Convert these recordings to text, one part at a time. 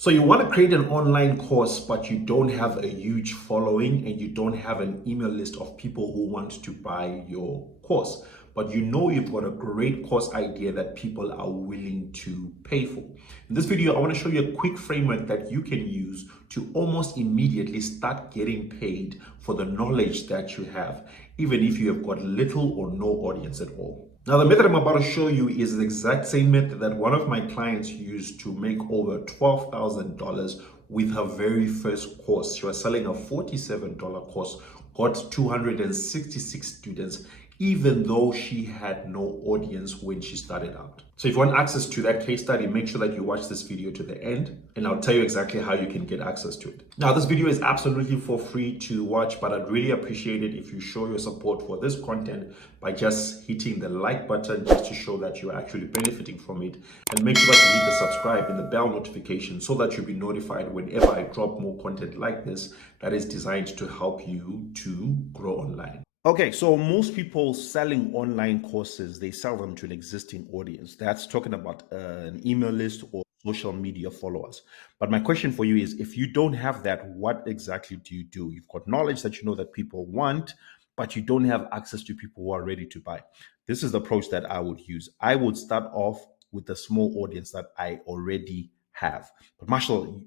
So you want to create an online course, but you don't have a huge following and you don't have an email list of people who want to buy your course. But you know you've got a great course idea that people are willing to pay for. In this video, I want to show you a quick framework that you can use to almost immediately start getting paid for the knowledge that you have, even if you have got little or no audience at all. Now, the method I'm about to show you is the exact same method that one of my clients used to make over $12,000 with her very first course. She was selling a $47 course, got 266 students, even though she had no audience when she started out. So if you want access to that case study, make sure that you watch this video to the end, and I'll tell you exactly how you can get access to it. Now, this video is absolutely for free to watch, but I'd really appreciate it if you show your support for this content by just hitting the like button just to show that you're actually benefiting from it. And make sure that you hit the subscribe and the bell notification so that you'll be notified whenever I drop more content like this that is designed to help you to grow online. Okay, so most people selling online courses, they sell them to an existing audience. That's talking about an email list or social media followers. But my question for you is, if you don't have that, what exactly do you do? You've got knowledge that you know that people want, but you don't have access to people who are ready to buy. This is the approach that I would use. I would start off with a small audience that I already have. But Marshall,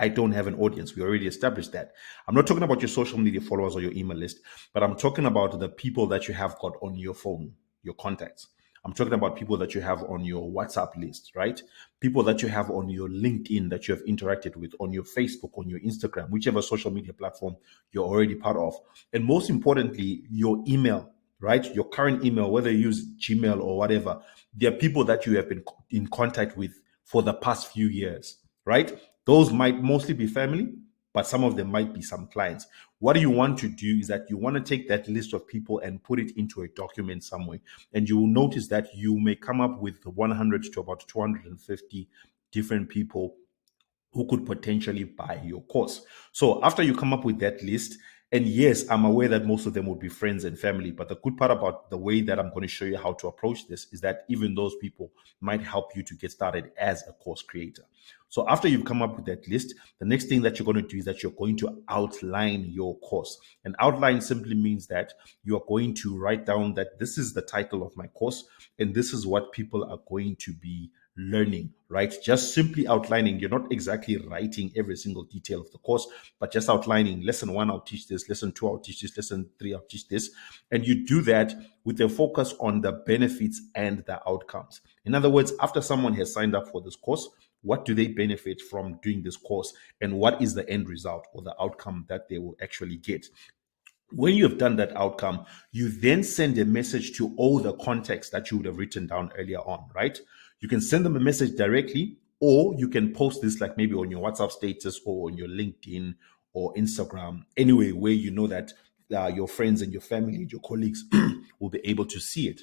I don't have an audience. We already established that. I'm not talking about your social media followers or your email list, but I'm talking about the people that you have got on your phone, your contacts. I'm talking about people that you have on your WhatsApp list, right? People that you have on your LinkedIn that you have interacted with, on your Facebook, on your Instagram, whichever social media platform you're already part of. And most importantly, your email, right? Your current email, whether you use Gmail or whatever, there are people that you have been in contact with for the past few years, right? Those might mostly be family, but some of them might be some clients. What you want to do is that you want to take that list of people and put it into a document somewhere. And you will notice that you may come up with 100 to about 250 different people who could potentially buy your course. So after you come up with that list, and yes, I'm aware that most of them will be friends and family, but the good part about the way that I'm going to show you how to approach this is that even those people might help you to get started as a course creator. So after you've come up with that list, the next thing that you're going to do is that you're going to outline your course. And outline simply means that you are going to write down that this is the title of my course, and this is what people are going to be learning, right? Just simply outlining. You're not exactly writing every single detail of the course, but just outlining lesson one, I'll teach this, lesson two, I'll teach this, lesson three, I'll teach this. And you do that with a focus on the benefits and the outcomes. In other words, after someone has signed up for this course, what do they benefit from doing this course? And what is the end result or the outcome that they will actually get? When you have done that outcome, you then send a message to all the contacts that you would have written down earlier on, right? You can send them a message directly, or you can post this like maybe on your WhatsApp status or on your LinkedIn or Instagram, anyway, where you know that your friends and your family and your colleagues will be able to see it.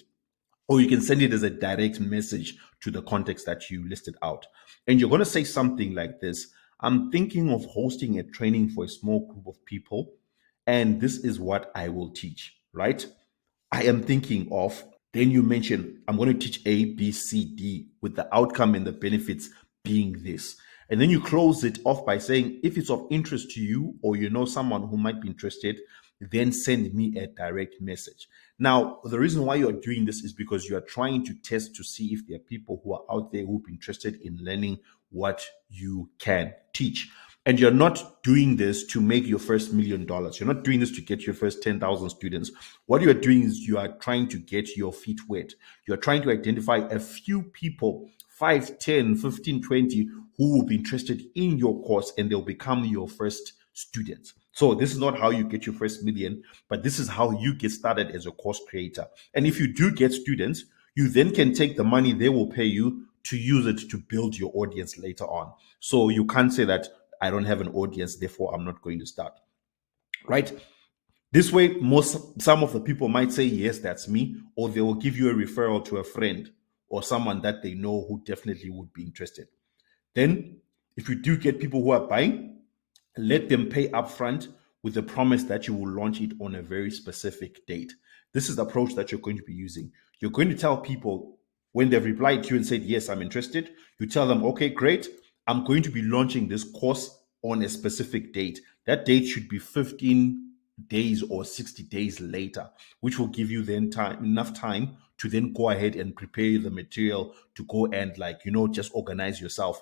Or you can send it as a direct message to the context that you listed out. And you're going to say something like this: I'm thinking of hosting a training for a small group of people, and this is what I will teach, right? I am thinking of, then you mention, I'm going to teach A, B, C, D, with the outcome and the benefits being this. And then you close it off by saying, if it's of interest to you or you know someone who might be interested, then send me a direct message. Now, the reason why you're doing this is because you are trying to test to see if there are people who are out there who'll be interested in learning what you can teach. And you're not doing this to make your first $1 million. You're not doing this to get your first 10,000 students. What you're doing is you are trying to get your feet wet. You're trying to identify a few people, 5, 10, 15, 20, who will be interested in your course and they'll become your first students. So this is not how you get your first million, but this is how you get started as a course creator. And if you do get students, you then can take the money they will pay you to use it to build your audience later on. So you can't say that I don't have an audience, therefore I'm not going to start, right? This way, some of the people might say, yes, that's me, or they will give you a referral to a friend or someone that they know who definitely would be interested. Then, if you do get people who are buying, let them pay upfront with the promise that you will launch it on a very specific date. This is the approach that you're going to be using. You're going to tell people when they've replied to you and said, yes, I'm interested, you tell them, okay, great. I'm going to be launching this course on a specific date. That date should be 15 days or 60 days later, which will give you then enough time to then go ahead and prepare the material to go and, like, just organize yourself,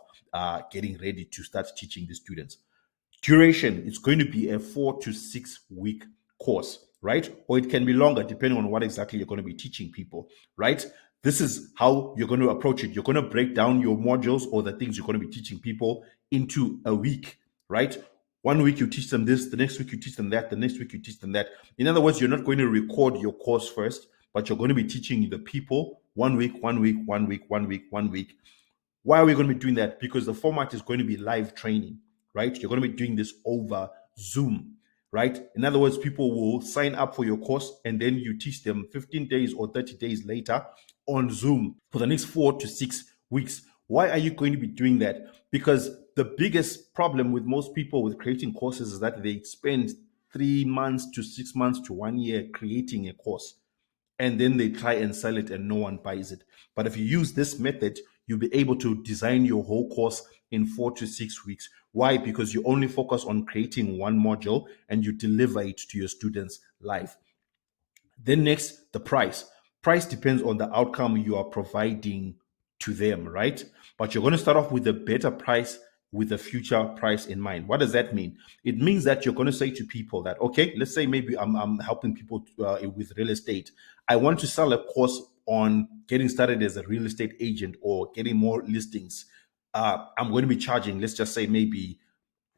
getting ready to start teaching the students. Duration, it's going to be a 4 to 6 week course, right? Or it can be longer depending on what exactly you're going to be teaching people, right? This is how you're going to approach it. You're going to break down your modules or the things you're going to be teaching people into a week, right? One week you teach them this, the next week you teach them that, the next week you teach them that. In other words, you're not going to record your course first, but you're going to be teaching the people 1 week, 1 week, 1 week, 1 week, 1 week. Why are we going to be doing that? Because the format is going to be live training, right? You're going to be doing this over Zoom, right? In other words, people will sign up for your course and then you teach them 15 days or 30 days later on Zoom for the next 4 to 6 weeks. Why are you going to be doing that? Because the biggest problem with most people with creating courses is that they spend 3 months to 6 months to 1 year creating a course, and then they try and sell it and no one buys it. But if you use this method, you'll be able to design your whole course in 4 to 6 weeks. Why? Because you only focus on creating one module and you deliver it to your students live. Then next, the price. Price depends on the outcome you are providing to them, right? But you're going to start off with a better price with a future price in mind. What does that mean? It means that you're going to say to people that, okay, let's say maybe I'm helping people with real estate. I want to sell a course on getting started as a real estate agent or getting more listings. I'm going to be charging, let's just say, maybe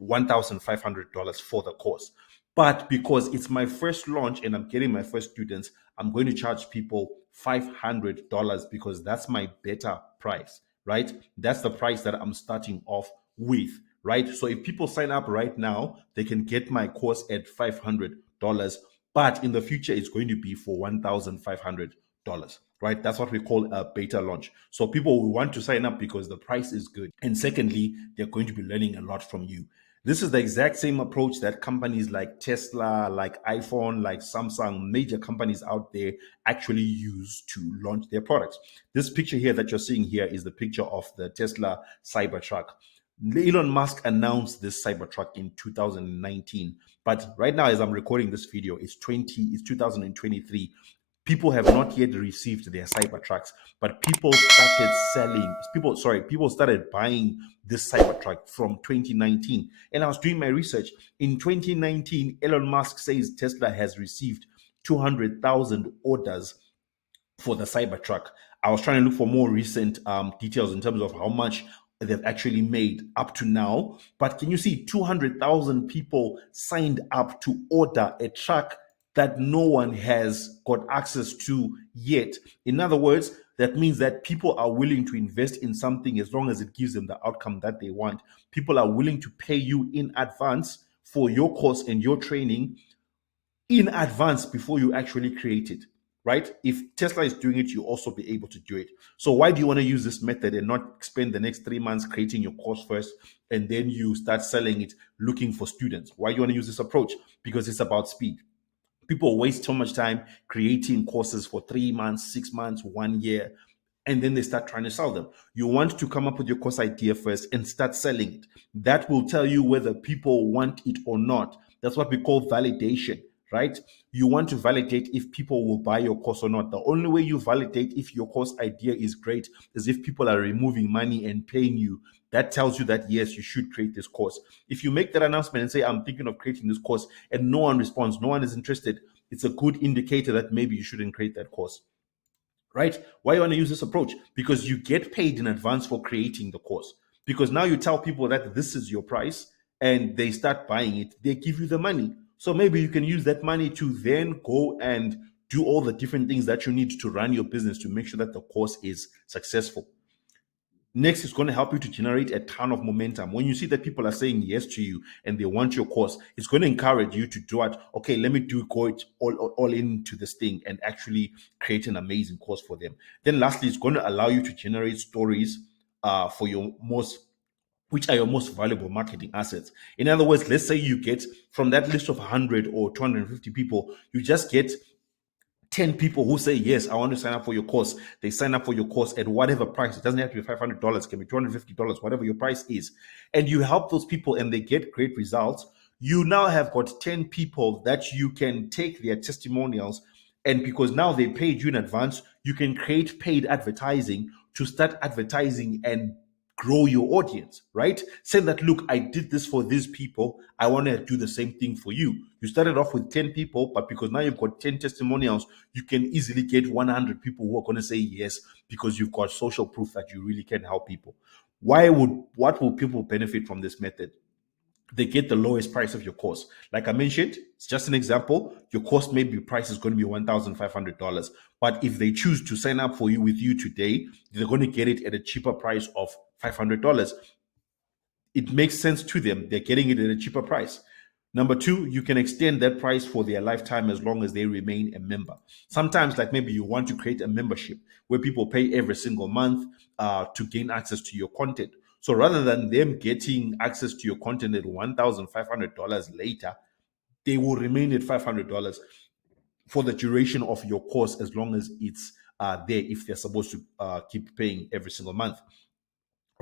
$1,500 for the course. But because it's my first launch and I'm getting my first students, I'm going to charge people $500 because that's my better price, right? That's the price that I'm starting off with, right? So if people sign up right now, they can get my course at $500, but in the future, it's going to be for $1,500, right? That's what we call a beta launch. So people will want to sign up because the price is good. And secondly, they're going to be learning a lot from you. This is the exact same approach that companies like Tesla, like iPhone, like Samsung, major companies out there actually use to launch their products. This picture here that you're seeing here is the picture of the Tesla Cybertruck. Elon Musk announced this Cybertruck in 2019, but right now, as I'm recording this video, it's 2023. People have not yet received their Cybertrucks, but people started buying this Cybertruck from 2019. And I was doing my research. In 2019, Elon Musk says Tesla has received 200,000 orders for the Cybertruck. I was trying to look for more recent details in terms of how much they've actually made up to now. But can you see 200,000 people signed up to order a truck that no one has got access to yet? In other words, that means that people are willing to invest in something as long as it gives them the outcome that they want. People are willing to pay you in advance for your course and your training in advance before you actually create it, right? If Tesla is doing it, you also be able to do it. So why do you want to use this method and not spend the next 3 months creating your course first and then you start selling it, looking for students? Why do you want to use this approach? Because it's about speed. People waste so much time creating courses for 3 months, 6 months, 1 year, and then they start trying to sell them. You want to come up with your course idea first and start selling it. That will tell you whether people want it or not. That's what we call validation, right? You want to validate if people will buy your course or not. The only way you validate if your course idea is great is if people are removing money and paying you. That tells you that, yes, you should create this course. If you make that announcement and say, I'm thinking of creating this course, and no one responds, no one is interested, it's a good indicator that maybe you shouldn't create that course, right? Why you want to use this approach? Because you get paid in advance for creating the course. Because now you tell people that this is your price and they start buying it, they give you the money. So maybe you can use that money to then go and do all the different things that you need to run your business to make sure that the course is successful. Next, it's going to help you to generate a ton of momentum. When you see that people are saying yes to you and they want your course, it's going to encourage you to do it. Okay, let me go it all into this thing and actually create an amazing course for them. Then lastly, it's going to allow you to generate stories for which are your most valuable marketing assets. In other words, let's say you get from that list of 100 or 250 people, you just get 10 people who say, yes, I want to sign up for your course. They sign up for your course at whatever price. It doesn't have to be $500, it can be $250, whatever your price is. And you help those people and they get great results. You now have got 10 people that you can take their testimonials. And because now they paid you in advance, you can create paid advertising to start advertising and grow your audience, right? Say that, look, I did this for these people. I want to do the same thing for you. You started off with 10 people, but because now you've got 10 testimonials, you can easily get 100 people who are going to say yes because you've got social proof that you really can help people. What will people benefit from this method? They get the lowest price of your course. Like I mentioned, it's just an example. Your course maybe price is going to be $1,500, but if they choose to sign up for you with you today, they're going to get it at a cheaper price of $500. It makes sense to them. They're getting it at a cheaper price. Number two, you can extend that price for their lifetime as long as they remain a member. Sometimes, like maybe you want to create a membership where people pay every single month to gain access to your content. So rather than them getting access to your content at $1,500 later, they will remain at $500 for the duration of your course as long as it's there if they're supposed to keep paying every single month.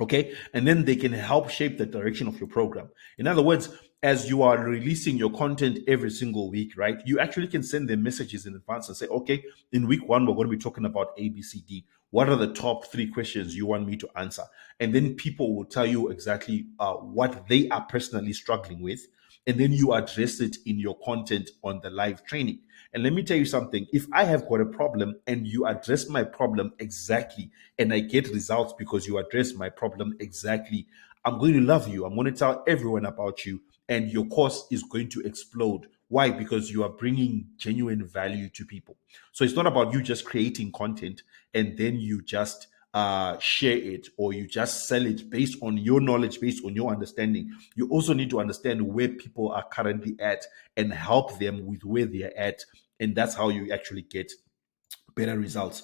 Okay, and then they can help shape the direction of your program. In other words, as you are releasing your content every single week, right, you actually can send them messages in advance and say, okay, in week one we're going to be talking about ABCD. What are the top 3 questions you want me to answer? And then people will tell you exactly what they are personally struggling with, and then you address it in your content on the live training. And let me tell you something, if I have got a problem and you address my problem exactly, and I get results because you address my problem exactly, I'm going to love you. I'm going to tell everyone about you, and your course is going to explode. Why? Because you are bringing genuine value to people. So it's not about you just creating content and then you just share it or you just sell it based on your knowledge, based on your understanding. You also need to understand where people are currently at and help them with where they're at. And that's how you actually get better results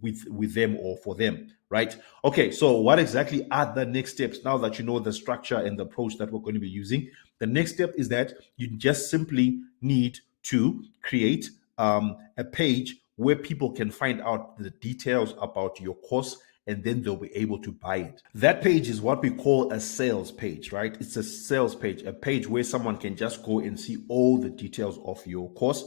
with them or for them, right? Okay, so what exactly are the next steps now that you know the structure and the approach that we're going to be using? The next step is that you just simply need to create a page where people can find out the details about your course, and then they'll be able to buy it. That page is what we call a sales page, right? It's a sales page, a page where someone can just go and see all the details of your course,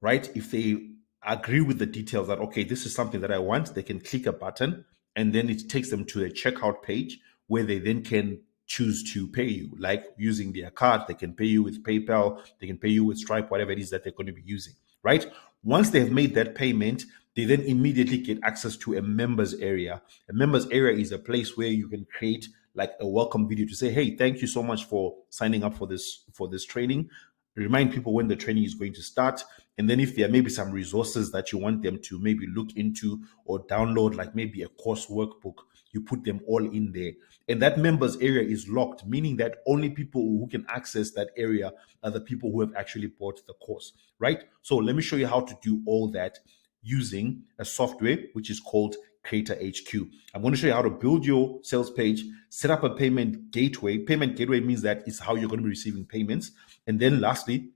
right? If they agree with the details that, okay, this is something that I want, they can click a button and then it takes them to a checkout page where they then can choose to pay you, like using their card. They can pay you with PayPal, they can pay you with Stripe, whatever it is that they're going to be using, right? Once they have made that payment, they then immediately get access to a members area. A members area is a place where you can create like a welcome video to say, hey, thank you so much for signing up for this training. Remind people when the training is going to start. And then if there may be some resources that you want them to maybe look into or download, like maybe a course workbook, you put them all in there. And that members area is locked, meaning that only people who can access that area are the people who have actually bought the course, right? So let me show you how to do all that using a software which is called CreatorHQ. I'm going to show you how to build your sales page, set up a payment gateway. Payment gateway means that it's how you're going to be receiving payments. And then lastly,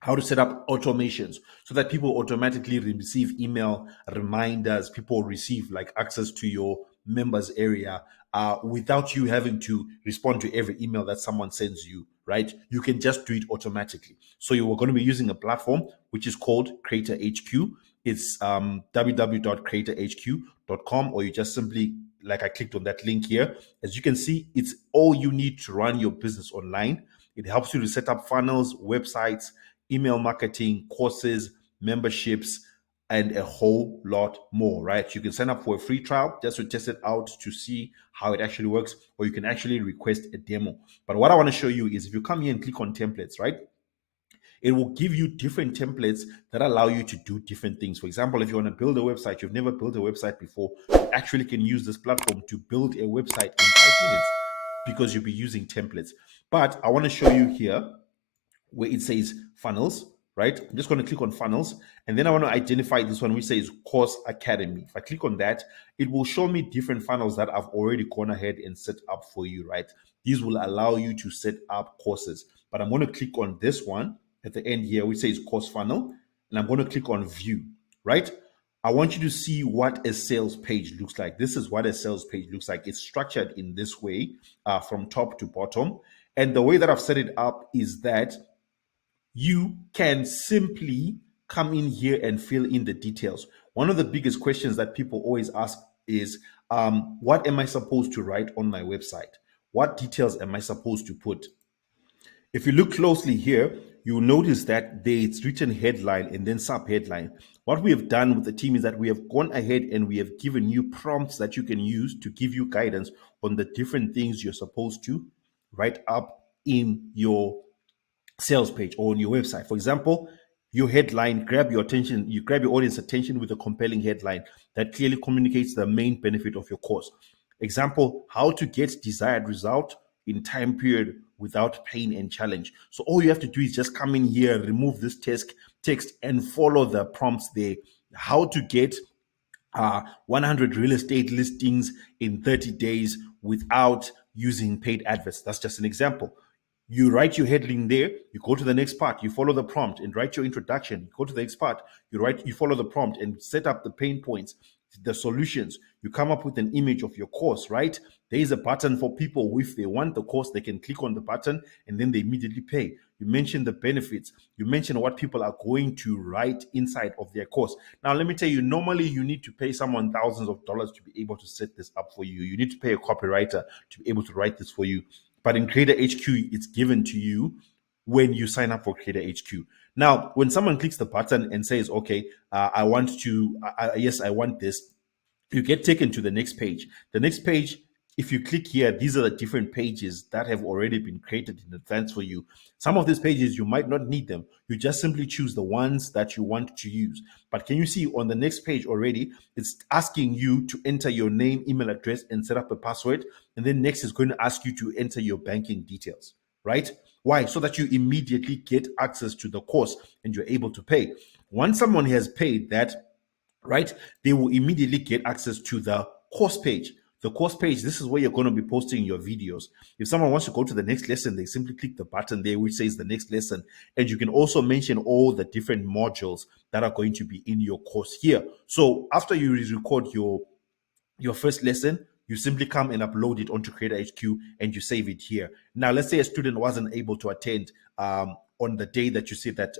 how to set up automations so that people automatically receive email reminders, people receive like access to your members area without you having to respond to every email that someone sends you, right? You can just do it automatically. So you are going to be using a platform which is called CreatorHQ. It's www.creatorhq.com, or you just simply, like I clicked on that link here. As you can see, it's all you need to run your business online. It helps you to set up funnels, websites, email marketing, courses, memberships, and a whole lot more, right? You can sign up for a free trial just to test it out to see how it actually works, or you can actually request a demo. But what I want to show you is if you come here and click on templates, right? It will give you different templates that allow you to do different things. For example, if you want to build a website, you've never built a website before, you actually can use this platform to build a website in 5 minutes because you'll be using templates. But I want to show you here where it says funnels, right? I'm just going to click on funnels, and then I want to identify this one which says Course Academy. If I click on that, it will show me different funnels that I've already gone ahead and set up for you, right? These will allow you to set up courses. But I'm going to click on this one at the end here which says Course Funnel. and I'm going to click on view, right? I want you to see what a sales page looks like. This is what a sales page looks like. It's structured in this way, from top to bottom. And the way that I've set it up is that you can simply come in here and fill in the details. One of the biggest questions that people always ask is, what am I supposed to write on my website? What details am I supposed to put? If you look closely here, you'll notice that it's written headline and then sub-headline. What we have done with the team is that we have gone ahead and we have given you prompts that you can use to give you guidance on the different things you're supposed to write up in your sales page or on your website. For example, your headline, you grab your audience attention with a compelling headline that clearly communicates the main benefit of your course. Example, how to get desired result in time period without pain and challenge. So all you have to do is just come in here, remove this text and follow the prompts there. How to get 100 real estate listings in 30 days without using paid adverts. That's just an example. You write your headline there, you go to the next part, you follow the prompt and write your introduction. You go to the next part, you follow the prompt and set up the pain points, the solutions. You come up with an image of your course, right? There is a button for people. If they want the course, they can click on the button and then they immediately pay. You mention the benefits. You mention what people are going to write inside of their course. Now, let me tell you, normally you need to pay someone thousands of dollars to be able to set this up for you. You need to pay a copywriter to be able to write this for you. But in CreatorHQ, it's given to you when you sign up for CreatorHQ. Now, when someone clicks the button and says, okay, I want this, you get taken to the next page. The next page, if you click here, these are the different pages that have already been created in advance for you. Some of these pages, you might not need them. You just simply choose the ones that you want to use. But can you see on the next page already, it's asking you to enter your name, email address, and set up a password. And then next is going to ask you to enter your banking details, right? Why? So that you immediately get access to the course and you're able to pay. Once someone has paid that, right, they will immediately get access to the course page. The course page, this is where you're going to be posting your videos. If someone wants to go to the next lesson, they simply click the button there which says the next lesson. And you can also mention all the different modules that are going to be in your course here. So after you record your first lesson, you simply come and upload it onto CreatorHQ and you save it here. Now, let's say a student wasn't able to attend on the day that you said that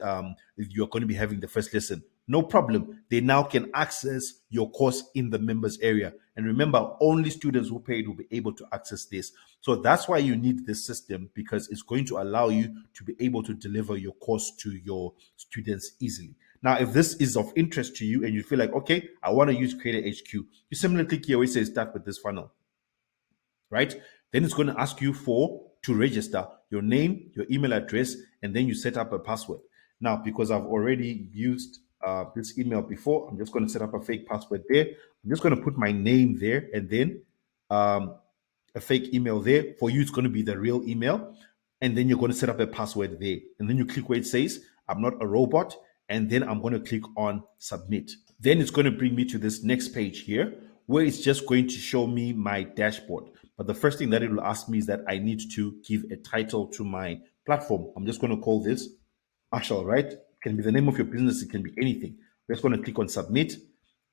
you're going to be having the first lesson. No problem. They now can access your course in the members area. And remember, only students who paid will be able to access this. So that's why you need this system, because it's going to allow you to be able to deliver your course to your students easily. Now, if this is of interest to you and you feel like, okay, I want to use CreatorHQ, you simply click here where it says start with this funnel, right? Then it's going to ask you to register your name, your email address, and then you set up a password. Now, because I've already used this email before, I'm just going to set up a fake password there. I'm just going to put my name there and then a fake email there. For you, it's going to be the real email. And then you're going to set up a password there. And then you click where it says, I'm not a robot. And then I'm going to click on submit. Then it's going to bring me to this next page here, where it's just going to show me my dashboard. But the first thing that it will ask me is that I need to give a title to my platform. I'm just going to call this Marshall, right? It can be the name of your business. It can be anything. I'm just going to click on submit.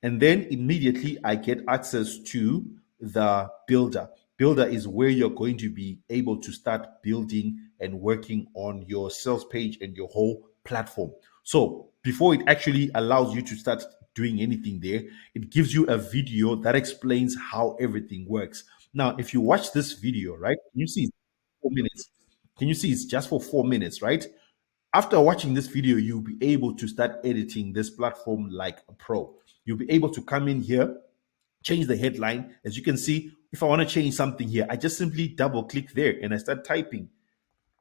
And then immediately I get access to the builder. Builder is where you're going to be able to start building and working on your sales page and your whole platform. So before it actually allows you to start doing anything there, it gives you a video that explains how everything works. Now, if you watch this video, right, you see 4 minutes. Can you see it's just for 4 minutes, right? After watching this video, you'll be able to start editing this platform like a pro. You'll be able to come in here, change the headline. As you can see, if I want to change something here, I just simply double click there and I start typing,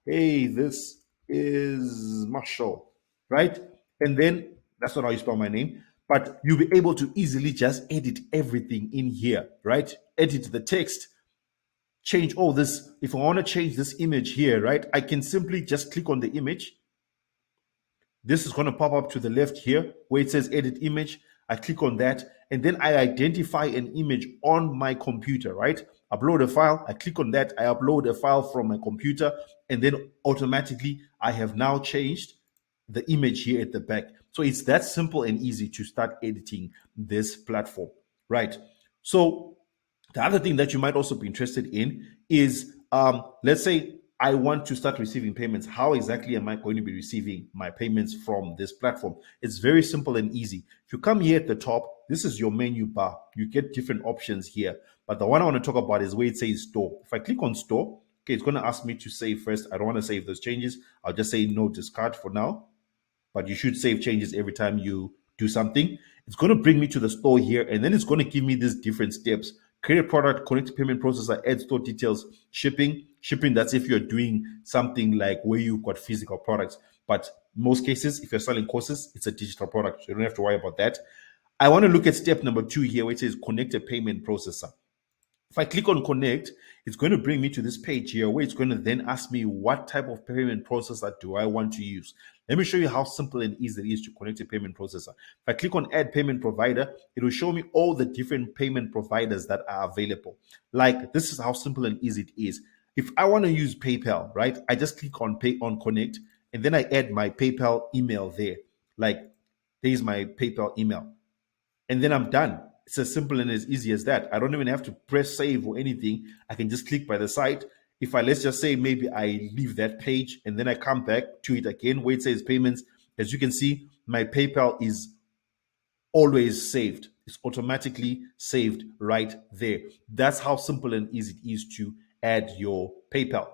hey, this is Marshall, right? And then that's not how you spell my name, but you'll be able to easily just edit everything in here, right? Edit the text, change all this. If I want to change this image here, right, I can simply just click on the image. This is going to pop up to the left here where it says edit image. I click on that and then I identify an image on my computer, right? Upload a file. I click on that. I upload a file from my computer and then automatically I have now changed the image here at the back. So it's that simple and easy to start editing this platform, right? So the other thing that you might also be interested in is, let's say I want to start receiving payments. How exactly am I going to be receiving my payments from this platform? It's very simple and easy. If you come here at the top, this is your menu bar. You get different options here. But the one I want to talk about is where it says store. If I click on store, okay, it's going to ask me to save first. I don't want to save those changes. I'll just say no, discard for now, but you should save changes every time you do something. It's going to bring me to the store here, and then it's going to give me these different steps. Create a product, connect to payment processor, add store details, shipping. Shipping, that's if you're doing something like where you've got physical products. But in most cases, if you're selling courses, it's a digital product. So you don't have to worry about that. I want to look at step number 2 here, where it says connect a payment processor. If I click on connect, it's going to bring me to this page here where it's going to then ask me what type of payment processor do I want to use. Let me show you how simple and easy it is to connect a payment processor. If I click on add payment provider, it will show me all the different payment providers that are available. Like, this is how simple and easy it is. If I want to use PayPal, right, I just click on pay on connect, and then I add my PayPal email there. Like, there's my PayPal email, and then I'm done. It's as simple and as easy as that. I don't even have to press save or anything. I can just click by the side. If I, let's just say, maybe I leave that page and then I come back to it again where it says payments, as you can see, my PayPal is always saved. It's automatically saved right there. That's how simple and easy it is to add your PayPal.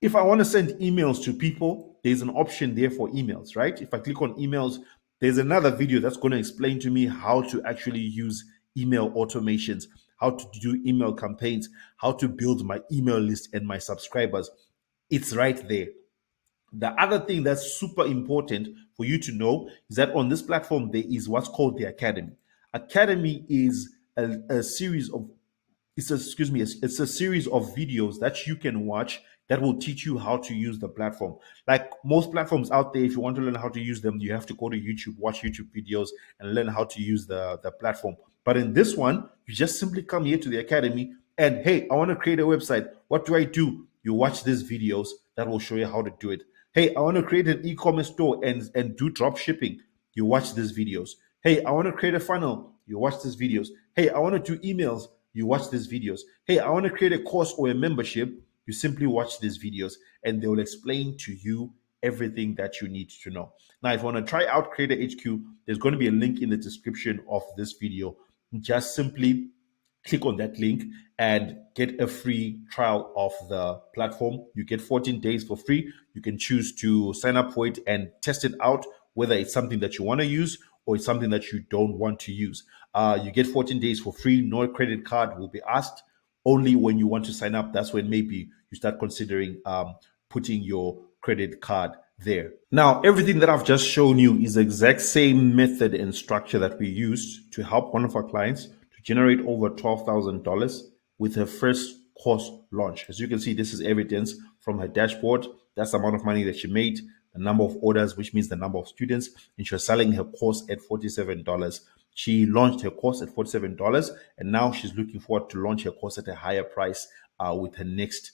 If I want to send emails to people, there's an option there for emails, right? If I click on emails, there's another video that's going to explain to me how to actually use email automations, how to do email campaigns, how to build my email list and my subscribers. It's right there. The other thing that's super important for you to know is that on this platform, there is what's called the Academy. Academy is a series of it's a series of videos that you can watch that will teach you how to use the platform. Like most platforms out there, if you want to learn how to use them, you have to go to YouTube, watch YouTube videos, and learn how to use the platform. But in this one, you just simply come here to the Academy and, hey, I want to create a website. What do I do? You watch these videos that will show you how to do it. Hey, I want to create an e-commerce store and do drop shipping. You watch these videos. Hey, I want to create a funnel. You watch these videos. Hey, I want to do emails. You watch these videos. Hey, I want to create a course or a membership. You simply watch these videos and they will explain to you everything that you need to know. Now, if you want to try out CreatorHQ, there's going to be a link in the description of this video. Just simply click on that link and get a free trial of the platform. You get 14 days for free. You can choose to sign up for it and test it out, whether it's something that you want to use or it's something that you don't want to use. You get 14 days for free. No credit card will be asked. Only when you want to sign up, that's when maybe you start considering putting your credit card there. Now, everything that I've just shown you is the exact same method and structure that we used to help one of our clients to generate over $12,000 with her first course launch. As you can see, this is evidence from her dashboard. That's the amount of money that she made, the number of orders, which means the number of students, and she was selling her course at $47. She launched her course at $47, and now she's looking forward to launch her course at a higher price with her next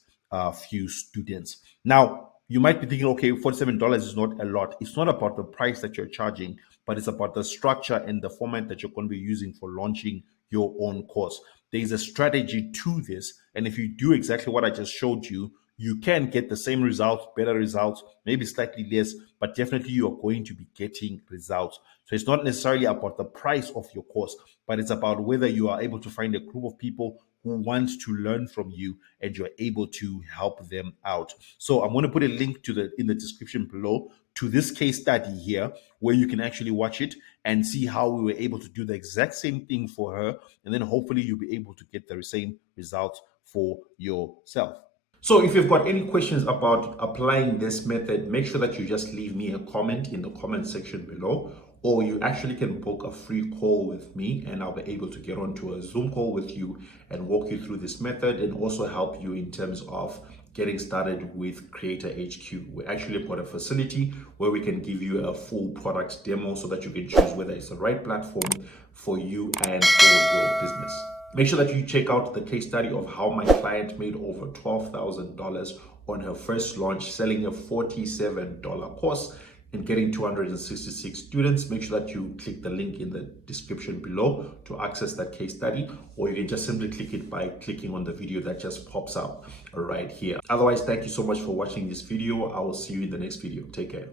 few students. Now, you might be thinking, okay, $47 is not a lot. It's not about the price that you're charging, but it's about the structure and the format that you're going to be using for launching your own course. There's a strategy to this. And if you do exactly what I just showed you, you can get the same results, better results, maybe slightly less, but definitely you are going to be getting results. So it's not necessarily about the price of your course, but it's about whether you are able to find a group of people who want to learn from you and you're able to help them out. So I'm going to put a link to the in the description below to this case study here where you can actually watch it and see how we were able to do the exact same thing for her, and then hopefully you'll be able to get the same results for yourself. So if you've got any questions about applying this method, make sure that you just leave me a comment in the comment section below, or you actually can book a free call with me and I'll be able to get onto a Zoom call with you and walk you through this method and also help you in terms of getting started with CreatorHQ. We actually got a facility where we can give you a full product demo so that you can choose whether it's the right platform for you and for your business. Make sure that you check out the case study of how my client made over $12,000 on her first launch selling a $47 course. and getting 266 students, make sure that you click the link in the description below to access that case study, or you can just simply click it by clicking on the video that just pops up right here. Otherwise, thank you so much for watching this video. I will see you in the next video. Take care.